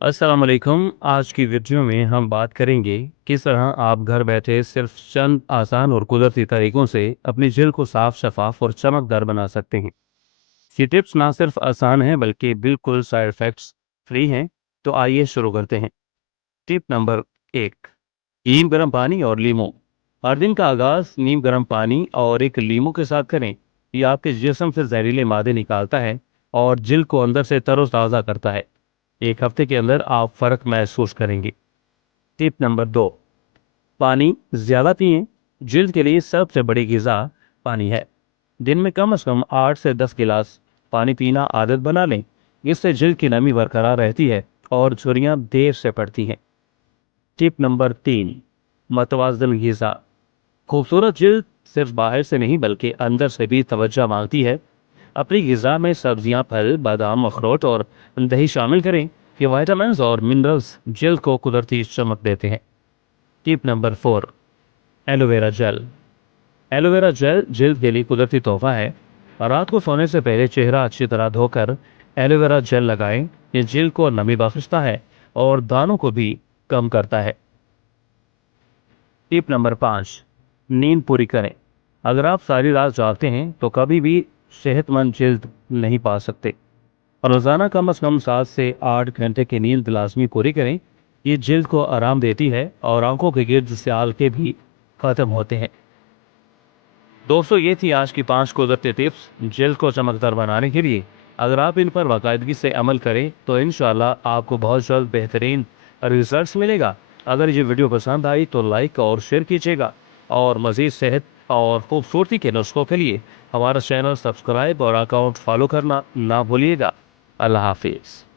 अस्सलाम वालेकुम। आज की वीडियो में हम बात करेंगे किस तरह आप घर बैठे सिर्फ चंद आसान और कुदरती तरीकों से अपनी जल्द को साफ शफाफ और चमकदार बना सकते हैं। ये टिप्स ना सिर्फ आसान हैं बल्कि बिल्कुल साइड इफेक्ट्स फ्री हैं। तो आइए शुरू करते हैं। टिप नंबर 1, नीम गर्म पानी और लीमू। हर दिन का आगाज नीम गर्म पानी और एक लीमू के साथ करें। ये आपके जिस्म से जहरीले मादे निकालता है और जल्द को अंदर से तरोताज़ा करता है। एक हफ्ते के अंदर आप फर्क महसूस करेंगे। टिप नंबर 2, पानी ज़्यादा पिएं। जल्द के लिए सबसे बड़ी ग़िज़ा पानी है। दिन में कम से कम 8 से 10 गिलास पानी पीना आदत बना लें। इससे जल्द की नमी बरकरार रहती है और झुर्रियाँ देर से पड़ती हैं। टिप नंबर 3, मतवाज़न ग़िज़ा। खूबसूरत जल्द सिर्फ बाहर से नहीं बल्कि अंदर से भी तवज्जो मांगती है। अपनी ग़िज़ा में सब्जियां, फल, बादाम, अखरोट और दही शामिल करें। ये विटामिन्स और मिनरल्स जल्द को कुदरती चमक देते हैं। Tip number 4, aloe vera gel. Aloe vera gel जल्द के लिए कुदरती तोहफा है। रात को सोने से पहले चेहरा अच्छी तरह धोकर एलोवेरा जेल लगाएं। ये जल्द को नमी बख्शता है और दानों को भी कम करता है। टिप नंबर 5, नींद पूरी करें। अगर आप सारी रात जागते हैं तो कभी भी सेहतमंद जल्द नहीं पा सकते। रोज़ाना कम से कम 7 से 8 घंटे की नींद लाजमी पूरी करें। ये जल्द को आराम देती है और आंखों के गिर्द सियाल के भी खत्म होते हैं। दोस्तों, ये थी आज की 5 कुदरती टिप्स जल्द को चमकदार बनाने के लिए। अगर आप इन पर बाकायदगी से अमल करें तो इंशाल्लाह आपको बहुत जल्द बेहतरीन रिजल्ट्स मिलेगा। अगर ये वीडियो पसंद आई तो लाइक और शेयर कीजिएगा और मज़ीद सेहत और खूबसूरती के नुस्खों के लिए हमारा चैनल सब्सक्राइब और अकाउंट फॉलो करना ना भूलिएगा। अल्लाह हाफिज़।